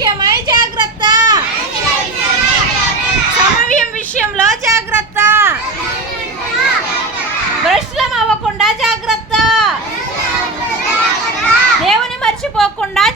విషయమై జాగ్రత్త, సమవ్యం విషయంలో జాగ్రత్త, భ్రష్టులం అవ్వకుండా జాగ్రత్త, దేవుని మర్చిపోకుండా